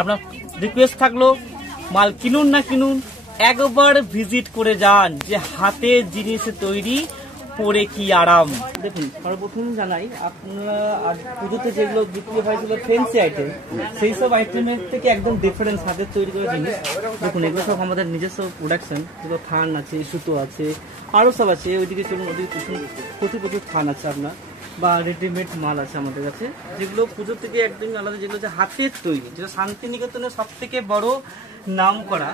আপনার রিকোয়েস্ট থাকলো মাল কিনুন না কিনুন, একবার ভিজিট করে যান যে হাতের জিনিসে তৈরি পরে কি আরাম। দেখুন সর্বপ্রথম জানাই, আপনারা পুজোতে যেগুলো বিক্রি হয় সেগুলো ফ্যান্সি আইটেম, সেই সব আইটেমের থেকে একদম ডিফারেন্স হাতের তৈরি করা জিনিস। দেখুন এগুলো সব আমাদের নিজস্ব প্রোডাকশন, যেগুলো থান আছে, সুতো আছে, আরও সব আছে। ওইদিকে চলুন, ওদিকে প্রচুর প্রচুর থান আছে আপনার, বা রেডিমেড মাল আছে আমাদের কাছে, যেগুলো পুজোর থেকে একদম আলাদা, যেগুলো হচ্ছে হাতের তৈরি। যেটা শান্তিনিকেতনের সব থেকে বড় নাম করা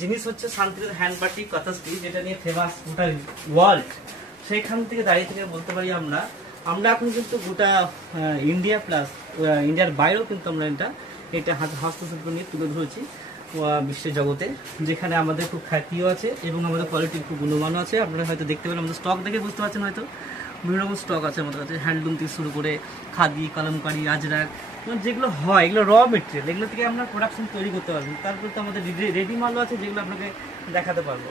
জিনিস হচ্ছে শান্তিনিকেতন হ্যান্ড বাটিক কথা স্টিচ, যেটা নিয়ে ফেমাস গোটা ওয়ার্ল্ড। সেইখান থেকে দাঁড়িয়ে থেকে বলতে পারি আমরা এখন কিন্তু গোটা ইন্ডিয়া প্লাস ইন্ডিয়ার বাইরেও কিন্তু আমরা এটা হস্তশিল্প নিয়ে তুলে ধরেছি বিশ্বের জগতে, যেখানে আমাদের খুব খ্যাতিও আছে এবং আমাদের কোয়ালিটির খুব গুণমানও আছে। আপনারা হয়তো দেখতে পেলেন, আমাদের স্টক দেখে বুঝতে পারছেন হয়তো বিভিন্ন রকম স্টক আছে আমাদের কাছে, হ্যান্ডলুম থেকে শুরু করে খাদি, কলমকারি, আজরাক, যেগুলো হয় এগুলো র মেটেরিয়াল, এগুলো থেকে আমরা প্রোডাকশন তৈরি করতে পারবেন। তারপর তো আমাদের রেডি মালও আছে, যেগুলো আপনাকে দেখাতে পারবো।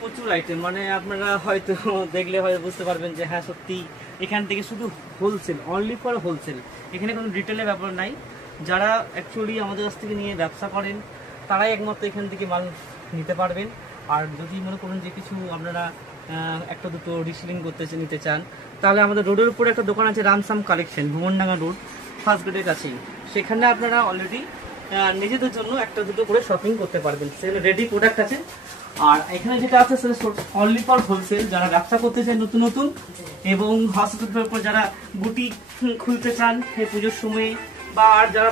প্রচুর আইটেম, মানে আপনারা হয়তো দেখলে হয়তো বুঝতে পারবেন যে হ্যাঁ সত্যি এখান থেকে শুধু হোলসেল, অনলি ফর হোলসেল, এখানে কোনো রিটেলের ব্যাপার নাই। যারা অ্যাকচুয়ালি আমাদের কাছ থেকে নিয়ে ব্যবসা করেন তারাই একমাত্র এখান থেকে মাল নিতে পারবেন। আর যদি মনে করুন যে কিছু আপনারা একটা দুটো রিসেলিং নিতে চান, তাহলে আমাদের রোডের উপরে একটা দোকান আছে, রামসাম কালেকশন, ভুবনডাঙ্গা রোড ফার্স্ট গেটের কাছেই। সেখানে আপনারা অলরেডি নিজেদের জন্য একটা দুটো করে শপিং করতে পারবেন, সেখানে রেডি প্রোডাক্ট আছে। আর এখানে যেটা আছে সেটা অনলি ফর হোলসেল, যারা ব্যবসা করতে চান নতুন নতুন, এবং হসপিটালের উপর যারা বুটিক খুলতে চান এই পুজোর সময়ে, বা আর যারা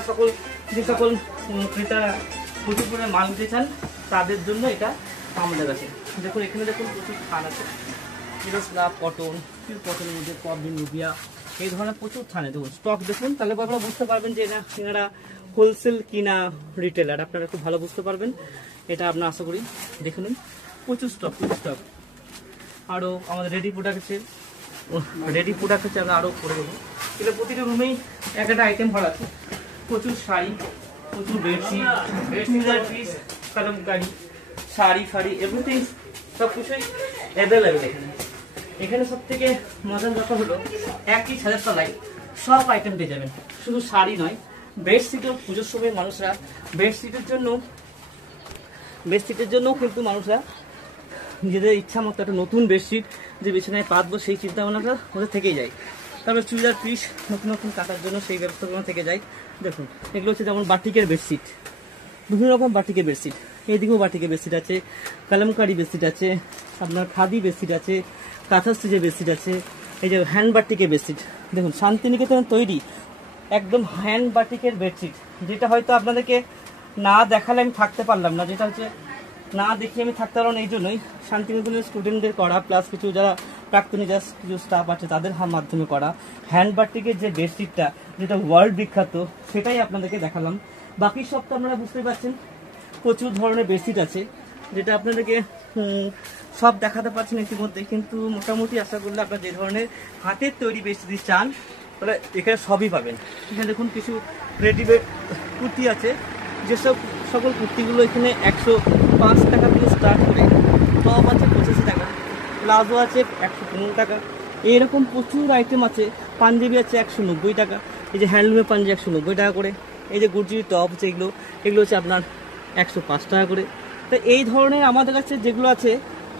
যে সকল ক্রেতা প্রচুর করে মাল নিতে চান তাদের জন্য এটা আমাদের কাছে। দেখুন এখানে দেখুন প্রচুর থান আছে, স্লাব কটন, কটনের মধ্যে কটন, রুবিয়া, এই ধরনের প্রচুর থানে দেখুন স্টক দেখুন, তাহলে আপনারা বুঝতে পারবেন যে এনারা হোলসেল কিনা রিটেলার, আপনারা একটু ভালো বুঝতে পারবেন। এটা আপনার আশা করি দেখে নিন, প্রচুর স্টক। আরও আমাদের রেডি প্রোডাক্ট আছে, আমরা আরও করে দেবো। এটা প্রতিটা রুমেই একটা আইটেম ভরা আছে, প্রচুর শাড়ি, প্রচুর bedsheet, churidar piece, kalamkari, sari everything সব কিছুই অ্যাভেলেবেল এখানে। সব থেকে মজার ব্যাপার হলো একই ছাদের তলায় সব আইটেম পেয়ে যাবেন। শুধু শাড়ি নয়, বেডশিটও পুজোর সময় মানুষরা বেডশিটের জন্য কিন্তু মানুষরা নিজেদের ইচ্ছা মতো একটা নতুন বেডশিট যে বিছানায় পাতবো সেই চিন্তা ভাবনাটা ওদের থেকেই যায়। তারপরে চুড়িদার পিস নতুন কাটার জন্য সেই ব্যবস্থাপনা থেকে যায়। দেখুন এগুলো হচ্ছে যেমন বাটিকের বেডশিট, বিভিন্ন রকম বাটিকের বেডশিট, এইদিকেও বাটিকের বেডশিট আছে, কলমকারি বেডশিট আছে, আপনার খাদি বেডশিট আছে, কাঁথা স্টিচের বেডশিট আছে, এই যে হ্যান্ড বাটিকের বেডশিট। দেখুন শান্তিনিকেতনের তৈরি একদম হ্যান্ড বাটিকের বেডশিট, যেটা হয়তো আপনাদেরকে না দেখালে আমি থাকতে পারলাম না, যেটা হচ্ছে না দেখিয়ে আমি থাকতে পারলাম। এই জন্যই শান্তিনিকেতনের স্টুডেন্টদের করা, প্লাস কিছু যারা প্রাক্তনী কিছু স্টাফ আছে তাদের মাধ্যমে করা হ্যান্ড বাটিকের যে বেডশিটটা, যেটা ওয়ার্ল্ড বিখ্যাত, সেটাই আপনাদেরকে দেখালাম। বাকি সব তো আপনারা বুঝতে পারছেন, প্রচুর ধরনের বেডশিট আছে, যেটা আপনাদেরকে সব দেখাতে পারছেন ইতিমধ্যে, কিন্তু মোটামুটি আশা করলে আপনারা যে ধরনের হাতের তৈরি বেডশিট চান তাহলে এখানে সবই পাবেন। এখানে দেখুন কিছু রেডিমেড কুর্তি আছে, যেসব সকল কুর্তিগুলো এখানে 105 টাকা থেকে স্টার্ট করে, টপ আছে 85 টাকা, প্লাজো আছে 115 টাকা, এইরকম প্রচুর আইটেম আছে। পাঞ্জাবি আছে 190 টাকা, এই যে হ্যান্ডলুমের পাঞ্জাবি 190 টাকা করে, এই যে গুর্জির টপ আছে এগুলো হচ্ছে আপনার 105 টাকা করে। তো এই ধরনের আমাদের কাছে যেগুলো আছে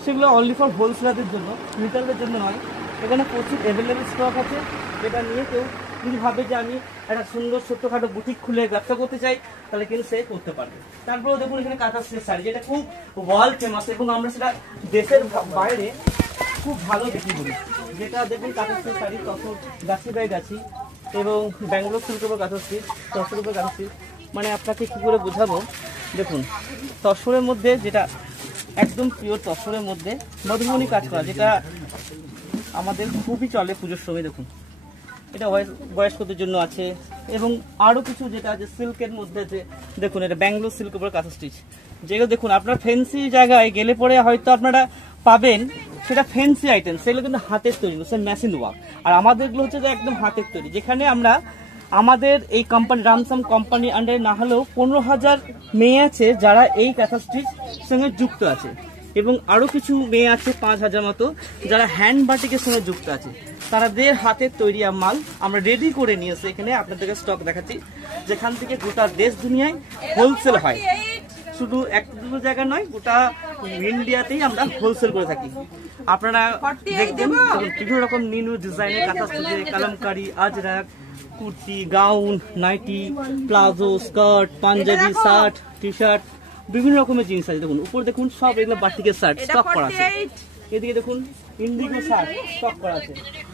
সেগুলো অনলি ফর হোলসেলারদের জন্য, রিটেলদের জন্য নয়। এখানে প্রচুর অ্যাভেলেবেল স্টক আছে, যেটা নিয়ে কেউ যদি ভাবে যে আমি একটা সুন্দর ছোট্টখাটো বুটিক খুলে ব্যবসা করতে চাই, তাহলে কিন্তু সে করতে পারবে। তারপরেও দেখুন এখানে কাঁথা স্টিচ শাড়ি, যেটা খুব ওয়ার্ল্ড ফেমাস, এবং আমরা সেটা দেশের বাইরে খুব ভালো বিক্রি করি। যেটা দেখুন কাঁথা স্টিচ শাড়ি, তখন গাছি এবং ব্যাঙ্গালোর সিল্কের উপর কাঁথা স্টিচ, তসরের উপর কাঁথা স্টিচ, মানে আপনাকে কী করে বোঝাবো। দেখুন তসরের মধ্যে, যেটা একদম পিওর তসরের মধ্যে মধুবনী কাজ করা, যেটা আমাদের খুবই চলে পুজোর সময়। দেখুন এটা বয়স্কদের জন্য আছে, এবং আরও কিছু যেটা আছে সিল্কের মধ্যে আছে। দেখুন এটা ব্যাঙ্গালোর সিল্কের উপর কাঁথা স্টিচ, যেগুলো দেখুন আপনার ফ্যান্সি জায়গায় গেলে পরে হয়তো আপনারা পাবেন সেটা ফ্যান্সি আইটেম, সেগুলো কিন্তু হাতের তৈরি, সে মেশিন ওয়ার্ক। আর আমাদেরগুলো হচ্ছে একদম হাতের তৈরি, যেখানে আমরা আমাদের এই কোম্পানি রামসাম কোম্পানি আন্ডারে না হলেও 15,000 মেয়ে আছে যারা এই কাঁথা স্টিচ সঙ্গে যুক্ত আছে, এবং আরও কিছু মেয়ে আছে 5,000 মতো যারা হ্যান্ড বাটিকের সঙ্গে যুক্ত আছে। তাদের হাতের তৈরি মাল আমরা রেডি করে নিয়েছি। এখানে আপনাদেরকে স্টক দেখাচ্ছি, যেখান থেকে গোটা দেশ দুনিয়ায় হোলসেল হয়। শুধু একটা দুটো জায়গা নয়, গোটা ইন্ডিয়াতেই আমরা হোলসেল করে থাকি। আপনারা দেখবেন বিভিন্ন রকম নিউ ডিজাইনের কাঁথা স্টিচে, kalamkari, Ajrak, kurti, gown, nighty, palazzo, skirt, panjabi, shirt, T shirt, বিভিন্ন রকমের জিনিস আছে। দেখুন উপর দেখুন সব এগুলো বাটিকের শার্ট স্টক করা আছে। এদিকে দেখুন ইন্ডিগো শার্ট স্টক করা আছে,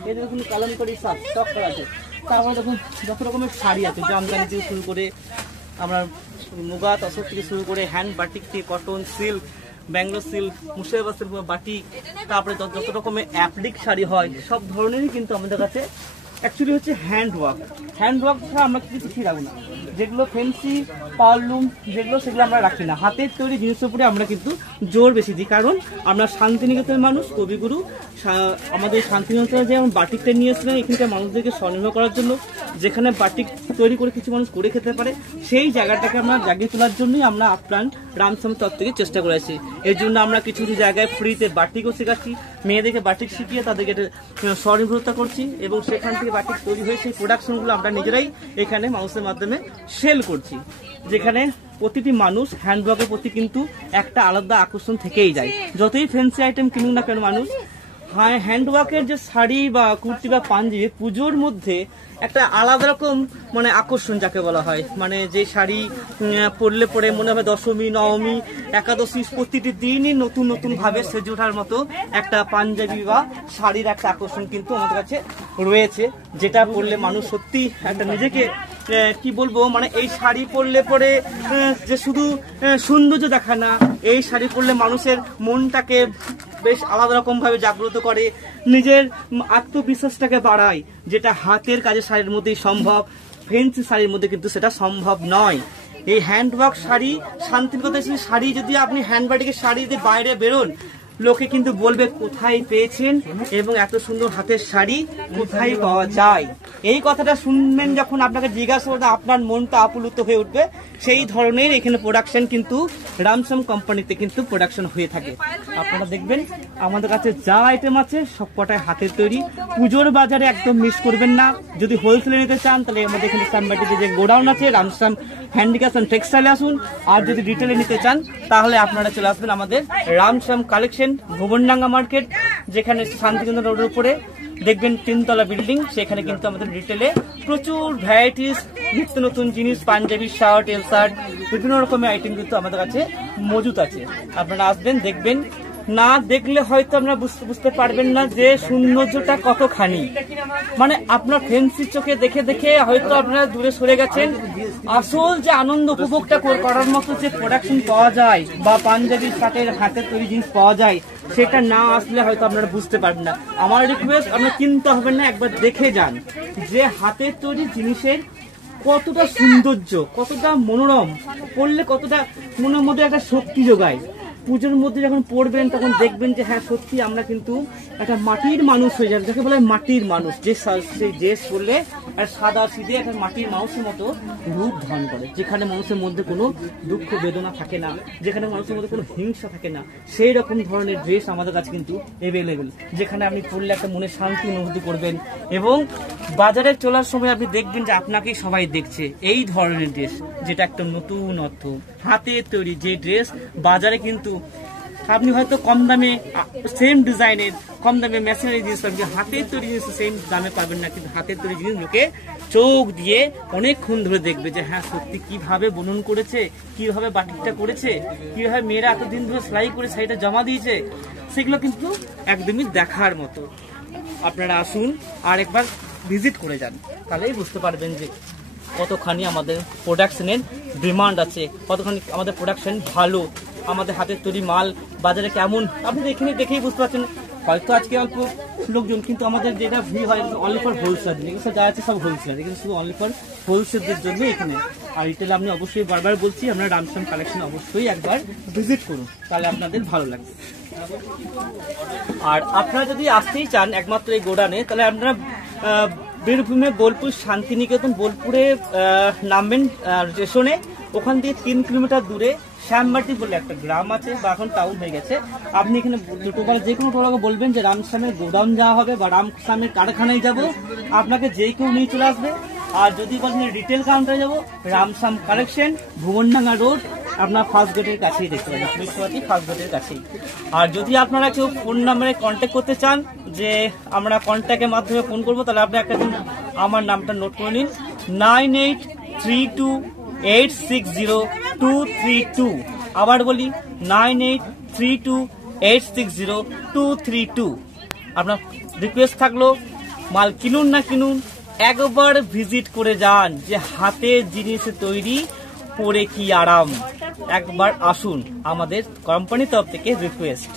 এদিকে দেখুন কালামকারী শার্ট স্টক করা আছে। তারপরে দেখুন যত রকমের শাড়ি আছে, জামদানি থেকে শুরু করে আমরা মুগা তসর থেকে শুরু করে হ্যান্ড বাটিক থেকে cotton, silk, Bangalore silk, Murshidabad silk, batik, তারপরে যত রকমের অ্যাপ্লিক শাড়ি হয় সব ধরনেরই কিন্তু আমাদের কাছে অ্যাকচুয়ালি হচ্ছে হ্যান্ড ওয়ার্ক। হ্যান্ড ওয়ার্ক ছাড়া আমরা কিছু ঠিক রাখবো না। যেগুলো ফেন্সি পাওয়ারলুম যেগুলো সেগুলো আমরা রাখি না। হাতের তৈরি জিনিসের উপরে আমরা কিন্তু জোর বেশি দিই, কারণ আমরা শান্তিনিকেতনের মানুষ। কবিগুরু আমাদের শান্তিনিকেতনে যেমন বাটিকটা নিয়ে এসেছিলেন এখানকার মানুষদেরকে স্বনির্ভর করার জন্য, যেখানে বাটিক তৈরি করে কিছু মানুষ করে খেতে পারে, সেই জায়গাটাকে আমরা জাগিয়ে তোলার জন্যই আমরা আপ্রাণ রামসাম তরফ থেকে চেষ্টা করেছি। এর জন্য আমরা কিছু কিছু জায়গায় ফ্রিতে বাটিকও শেখাচ্ছি, মেয়েদেরকে বাটিক শিখিয়ে তাদেরকে স্বনির্ভরতা করছি, এবং সেখান থেকে বাটিক তৈরি হয়ে সেই প্রোডাকশনগুলো আমরা নিজেরাই এখানে মানুষের মাধ্যমে সেল করছি। যেখানে প্রতিটি মানুষ হ্যান্ডওয়ার্কের প্রতি কিন্তু একটা আলাদা আকর্ষণ থেকেই যায়। যতই ফ্যান্সি আইটেম কিনুক না কেন মানুষ, হ্যাঁ হ্যান্ডওয়ার্কের যে শাড়ি বা কুর্তি বা পাঞ্জাবি পুজোর মধ্যে একটা আলাদা রকম মানে আকর্ষণ যাকে বলা হয়। মানে যে শাড়ি পরলে পরে মনে হবে দশমী, নবমী, একাদশী প্রতিটি দিনই নতুন নতুন ভাবে সেজে ওঠার মতো একটা পাঞ্জাবি বা শাড়ির একটা আকর্ষণ কিন্তু আমাদের কাছে রয়েছে, যেটা পরলে মানুষ সত্যি একটা নিজেকে কি বলবো, মানে এই শাড়ি পরলে পরে যে শুধু সৌন্দর্য দেখা না, এই শাড়ি পরলে মানুষের মনটাকে বেশ আলাদা রকম ভাবে জাগ্রত করে, নিজের আত্মবিশ্বাসটাকে বাড়ায়, যেটা হাতের কাজের শাড়ির মধ্যেই সম্ভব, ফেন্সি শাড়ির মধ্যে কিন্তু সেটা সম্ভব নয়। এই হ্যান্ডওয়ার্ক শাড়ি, শান্তিনিকেতনের শাড়ি যদি আপনি হ্যান্ডবাটিকের শাড়ি যদি বাইরে বেরোন, লোকে কিন্তু বলবে কোথায় পেয়েছেন এবং এত সুন্দর হাতের শাড়ি কোথায় পাওয়া যায়। এই কথাটা শুনবেন যখন আপনাকে জিজ্ঞাসা করবে, আপনার মনটা আপ্লুত হয়ে উঠবে। সেই ধরনের এখানে প্রোডাকশন কিন্তু রামসাম কোম্পানিতে কিন্তু প্রোডাকশন হয়ে থাকে। আপনারা দেখবেন আমাদের কাছে যা আইটেম আছে সব কটাই হাতের তৈরি। পুজোর বাজারে একদম মিস করবেন না। যদি হোলসেলে নিতে চান তাহলে আমাদের এখানে সামবাটিতে যে গোডাউন আছে রামসাম হ্যান্ডিক্রাফট অ্যান্ড টেক্সটাইলে আসুন। আর যদি রিটেলে নিতে চান তাহলে আপনারা চলে আসবেন আমাদের রামসাম কালেকশন, ভুবনডাঙ্গা মার্কেট, যেখানে শান্তিনিকেতন রোডের উপরে দেখবেন 3 তলা বিল্ডিং। সেখানে কিন্তু আমাদের রিটেলে প্রচুর ভ্যারাইটিস নিত্য নতুন জিনিস, পাঞ্জাবি, শার্ট, এল শার্ট, বিভিন্ন রকমের আইটেম কিন্তু আমাদের কাছে মজুদ আছে। আপনারা আসবেন, দেখবেন, না দেখলে হয়তো আপনারা বুঝতে পারবেন না যে সৌন্দর্যটা কতখানি। মানে আপনার ফ্যান্সি চোখে দেখে দেখে হয়তো আপনারা দূরে সরে গেছেন। আসল যে আনন্দ উপভোগটা করার মতো যে প্রোডাকশন পাওয়া যায় বা পাঞ্জাবি শার্টের হাতের তৈরি জিনিস পাওয়া যায়, সেটা না আসলে হয়তো আপনারা বুঝতে পারবেন না। আমার রিকোয়েস্ট, আপনারা কিনতে হবে না, একবার দেখে যান যে হাতের তৈরি জিনিসের কতটা সৌন্দর্য, কতটা মনোরম, পড়লে কতটা মনের মধ্যে একটা শক্তি যোগায়। পুজোর মধ্যে যখন পড়বেন তখন দেখবেন যে হ্যাঁ সত্যি আমরা কিন্তু একটা মাটির মানুষ হয়ে যাবে, যাকে বলে মাটির মানুষ। যে সেই ড্রেস পরলে আর সাদা সিধে একটা মাটির মানুষের মতো রূপ ধারণ করে, যেখানে মানুষের মধ্যে কোনো দুঃখ বেদনা থাকে না, যেখানে মানুষের মধ্যে কোনো হিংসা থাকে না, সেই রকম ধরনের ড্রেস আমাদের কাছে কিন্তু অ্যাভেলেবেল, যেখানে আপনি পরলে একটা মনে শান্তি অনুভূতি করবেন। এবং বাজারে চলার সময় আপনি দেখবেন যে আপনাকেই সবাই দেখছে। এই ধরনের ড্রেস যেটা একটা নতুনত্ব হাতের তৈরি যে ড্রেস, বাজারে কিন্তু আপনি হয়তো কম দামে সেম ডিজাইনের কম দামে মেশিনারি জিনিস পাবেন, হাতের তৈরি জিনিস সেম দামে পাবেন না। কিন্তু হাতের তৈরি জিনিস লোকে চোখ দিয়ে অনেকক্ষণ ধরে দেখবে যে হ্যাঁ সত্যি কিভাবে বুনন করেছে, কিভাবে বাটিকটা করেছে, কিভাবে মেয়েরা এতদিন ধরে সেলাই করে শাড়িটা জমা দিয়েছে, সেগুলো কিন্তু একদমই দেখার মতো। আপনারা আসুন আর একবার ভিজিট করে যান, তাহলেই বুঝতে পারবেন যে কতখানি আমাদের প্রোডাকশনের ডিমান্ড আছে, কতখানি আমাদের প্রোডাকশন ভালো, আমাদের হাতের তৈরি মাল বাজারে কেমন আপনি এখানে দেখেই বুঝতে পারছেন। হয়তো আজকে অল্প লোকজন, কিন্তু আমাদের যেটা ভিড় হয় অনলি ফর হোলসেল, এগুলো যা আছে সব হোলসেল, এখানে শুধু অনলি ফর হোলসেলদের জন্য এখানে। আর রিটেল আপনি অবশ্যই বারবার বলছি, আমরা রামসাম কালেকশন অবশ্যই একবার ভিজিট করুন, তাহলে আপনাদের ভালো লাগবে। আর আপনারা যদি আসতেই চান একমাত্র এই গোডানে, তাহলে আপনারা বীরভূমে বোলপুর শান্তিনিকেতন, বোলপুরে নামবেন স্টেশনে, ওখান থেকে 3 কিলোমিটার দূরে শ্যামবাটি বলে একটা গ্রাম আছে, বা এখন টাউন হয়ে গেছে। আপনি এখানে টোটোওয়ালা, যে কোনো টোটোওয়ালাকে বলবেন যে রামশ্যামের গোদাম যাওয়া হবে বা রামশ্যামের কারখানায় যাব, আপনাকে যে কেউ নিয়ে চলে আসবে। আর যদি বলেন রিটেল কাউন্টারে যাবো, রামশ্যাম কালেকশন, ভুবনডাঙ্গা রোড, আপনার ফার্স্ট গেটের কাছেই দেখতে পাবেন, পুলিশপাতি ফার্স্ট গেটের কাছেই। আর যদি আপনারা কেউ ফোন নাম্বারে কন্ট্যাক্ট করতে চান যে আমরা কন্ট্যাক্টের মাধ্যমে ফোন করবো, তাহলে আপনি একটা দিন আমার নামটা নোট করে নিন, 9832860232। আবার বলি 9832860232। আপনার রিকোয়েস্ট থাকলো, মাল কিনুন না কিনুন, একবার ভিজিট করে যান, যে হাতের জিনিসে তৈরি, পরে কি আরাম। একবার আসুন, আমাদের কোম্পানির তরফ থেকে রিকোয়েস্ট।